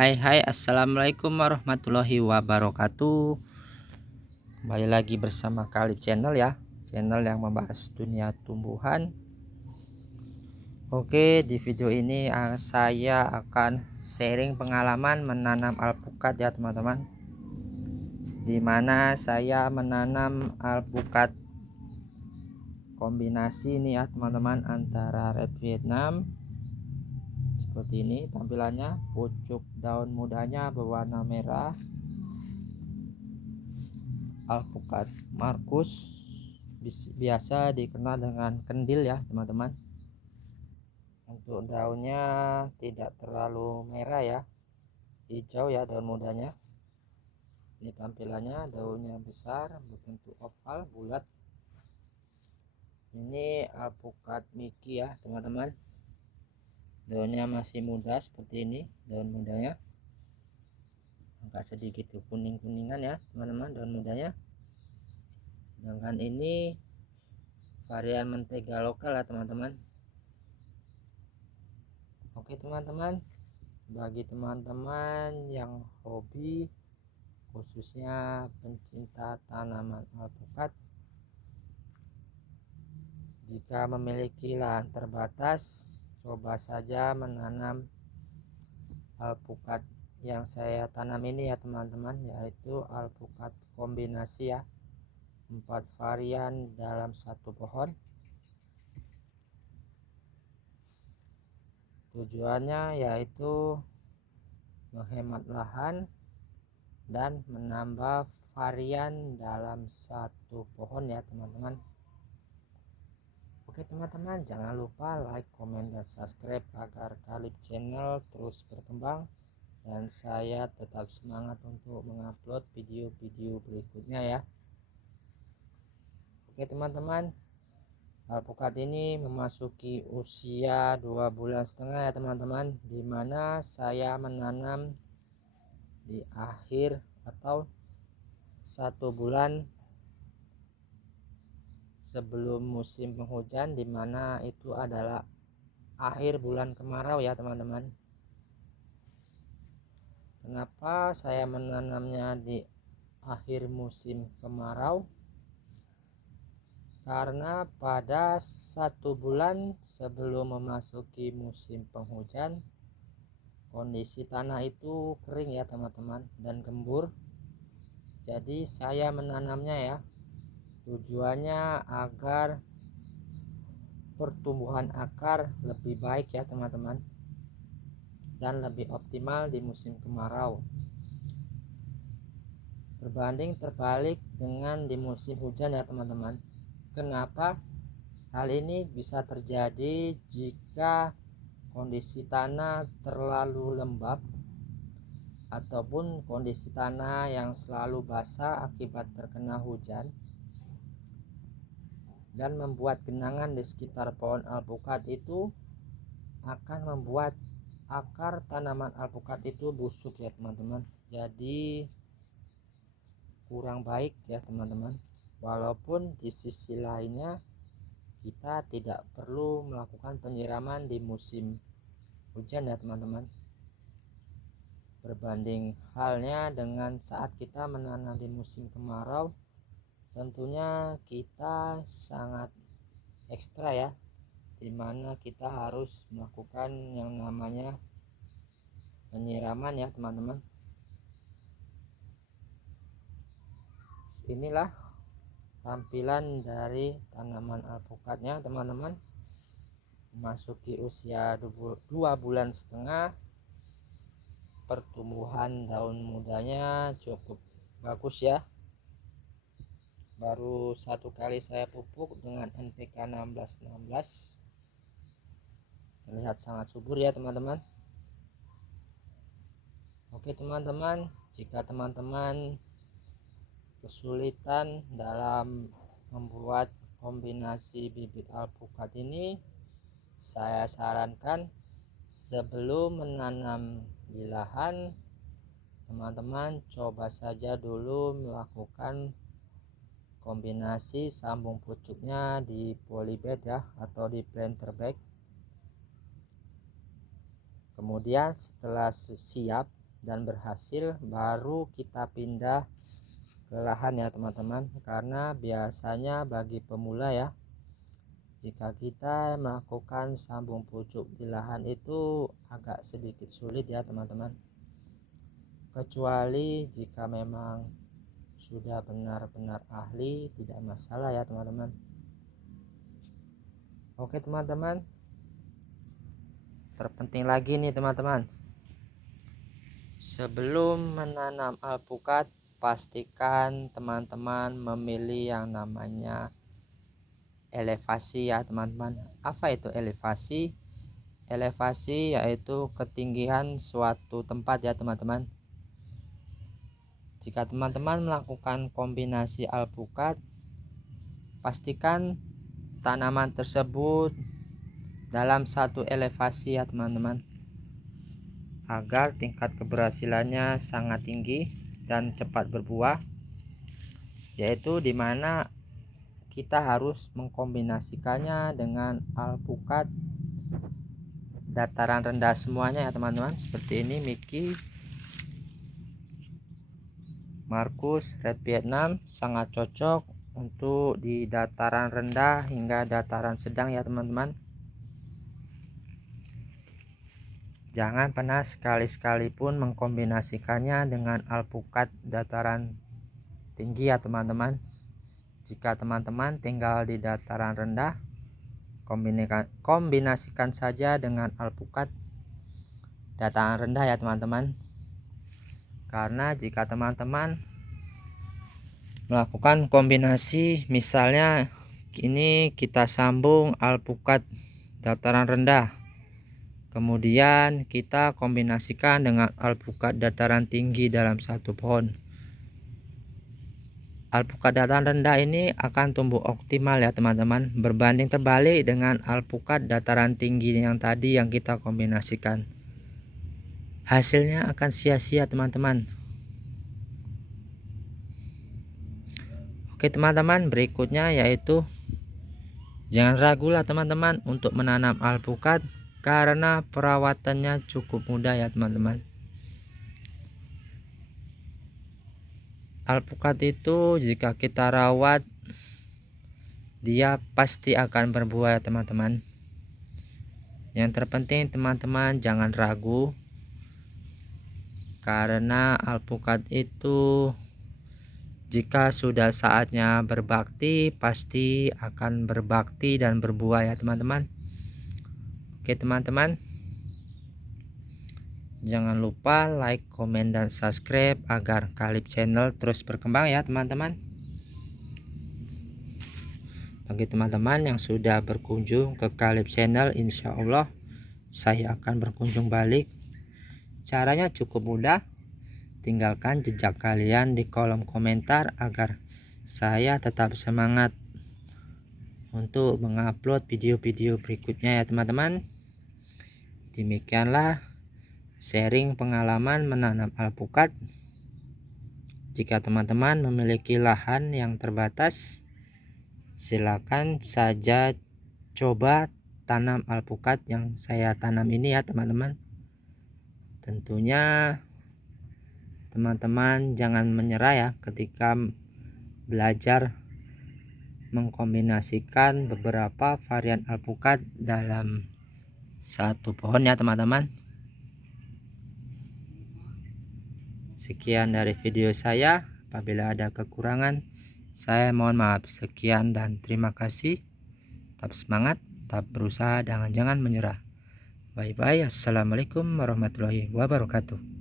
Hai, assalamualaikum warahmatullahi wabarakatuh. Kembali lagi bersama Kalib Channel ya, channel yang membahas dunia tumbuhan. Oke, di video ini saya akan sharing pengalaman menanam alpukat ya teman-teman, dimana saya menanam alpukat kombinasi ini ya teman-teman, antara red Vietnam seperti ini tampilannya, pucuk daun mudanya berwarna merah, alpukat Markus biasa dikenal dengan kendil ya teman-teman. Untuk daunnya tidak terlalu merah ya, hijau ya daun mudanya. Ini tampilannya, daunnya besar berbentuk oval bulat. Ini alpukat Mickey ya teman-teman, daunnya masih muda seperti ini, daun mudanya agak sedikit kuning-kuningan ya teman-teman daun mudanya. Sedangkan ini varian mentega lokal ya teman-teman. Oke teman-teman, bagi teman-teman yang hobi khususnya pencinta tanaman alpukat, jika memiliki lahan terbatas, coba saja menanam alpukat yang saya tanam ini ya teman-teman, yaitu alpukat kombinasi ya, 4 varian dalam satu pohon. Tujuannya yaitu menghemat lahan dan menambah varian dalam satu pohon ya teman-teman. Oke teman-teman, jangan lupa like, komen, dan subscribe agar Kalib Channel terus berkembang dan saya tetap semangat untuk mengupload video-video berikutnya ya. Oke teman-teman, alpukat ini memasuki usia 2,5 bulan ya teman-teman, dimana saya menanam di akhir atau 1 bulan sebelum musim penghujan, dimana itu adalah akhir bulan kemarau ya teman-teman. Kenapa saya menanamnya di akhir musim kemarau? Karena pada 1 bulan sebelum memasuki musim penghujan, kondisi tanah itu kering ya teman-teman dan gembur. Jadi saya menanamnya ya, tujuannya agar pertumbuhan akar lebih baik ya teman-teman, dan lebih optimal di musim kemarau berbanding terbalik dengan di musim hujan ya teman-teman. Kenapa hal ini bisa terjadi? Jika kondisi tanah terlalu lembab ataupun kondisi tanah yang selalu basah akibat terkena hujan dan membuat genangan di sekitar pohon alpukat, itu akan membuat akar tanaman alpukat itu busuk ya teman-teman. Jadi kurang baik ya teman-teman. Walaupun di sisi lainnya kita tidak perlu melakukan penyiraman di musim hujan ya teman-teman, berbanding halnya dengan saat kita menanam di musim kemarau. Tentunya kita sangat ekstra ya, dimana kita harus melakukan yang namanya penyiraman ya teman-teman. Inilah tampilan dari tanaman alpukatnya teman-teman, memasuki usia 2,5 bulan. Pertumbuhan daun mudanya cukup bagus ya. Baru 1 kali saya pupuk dengan NPK 1616, terlihat sangat subur ya teman-teman. Oke teman-teman, jika teman-teman kesulitan dalam membuat kombinasi bibit alpukat ini, saya sarankan sebelum menanam di lahan, teman-teman coba saja dulu melakukan kombinasi sambung pucuknya di polybag ya, atau di planter bag. Kemudian setelah siap, dan berhasil, baru kita pindah ke lahan ya teman-teman. Karena biasanya bagi pemula ya, jika kita melakukan sambung pucuk di lahan itu agak sedikit sulit ya teman-teman, kecuali jika memang sudah benar-benar ahli, tidak masalah ya teman-teman. Oke teman-teman, terpenting lagi nih teman-teman, sebelum menanam alpukat, pastikan teman-teman memilih yang namanya elevasi ya teman-teman. Apa itu elevasi? Elevasi yaitu ketinggian suatu tempat ya teman-teman. Jika teman-teman melakukan kombinasi alpukat, pastikan tanaman tersebut dalam satu elevasi ya teman-teman, agar tingkat keberhasilannya sangat tinggi dan cepat berbuah, yaitu dimana kita harus mengkombinasikannya dengan alpukat dataran rendah semuanya ya teman-teman, seperti ini Mickey, Marcus, Red Vietnam, sangat cocok untuk di dataran rendah hingga dataran sedang ya teman-teman. Jangan pernah sekali-sekali pun mengkombinasikannya dengan alpukat dataran tinggi ya teman-teman. Jika teman-teman tinggal di dataran rendah, kombinasikan saja dengan alpukat dataran rendah ya teman-teman. Karena jika teman-teman melakukan kombinasi, misalnya ini kita sambung alpukat dataran rendah, kemudian kita kombinasikan dengan alpukat dataran tinggi dalam satu pohon, alpukat dataran rendah ini akan tumbuh optimal ya teman-teman, berbanding terbalik dengan alpukat dataran tinggi yang tadi yang kita kombinasikan. Hasilnya akan sia-sia teman-teman. Oke teman-teman, berikutnya yaitu jangan ragulah teman-teman untuk menanam alpukat, karena perawatannya cukup mudah ya teman-teman. Alpukat itu jika kita rawat, dia pasti akan berbuah ya teman-teman. Yang terpenting teman-teman jangan ragu, karena alpukat itu jika sudah saatnya berbakti, pasti akan berbakti dan berbuah ya teman-teman. Oke teman-teman, jangan lupa like, komen, dan subscribe agar Kalib channel terus berkembang ya teman-teman. Bagi teman-teman yang sudah berkunjung ke Kalib channel, insya Allah saya akan berkunjung balik. Caranya cukup mudah, tinggalkan jejak kalian di kolom komentar agar saya tetap semangat untuk mengupload video-video berikutnya ya teman-teman. Demikianlah sharing pengalaman menanam alpukat. Jika teman-teman memiliki lahan yang terbatas, silakan saja coba tanam alpukat yang saya tanam ini ya teman-teman. Tentunya teman-teman jangan menyerah ya ketika belajar mengkombinasikan beberapa varian alpukat dalam satu pohon ya teman-teman. Sekian dari video saya, apabila ada kekurangan saya mohon maaf. Sekian dan terima kasih. Tetap semangat, tetap berusaha, dan jangan menyerah. Bye bye. Assalamualaikum warahmatullahi wabarakatuh.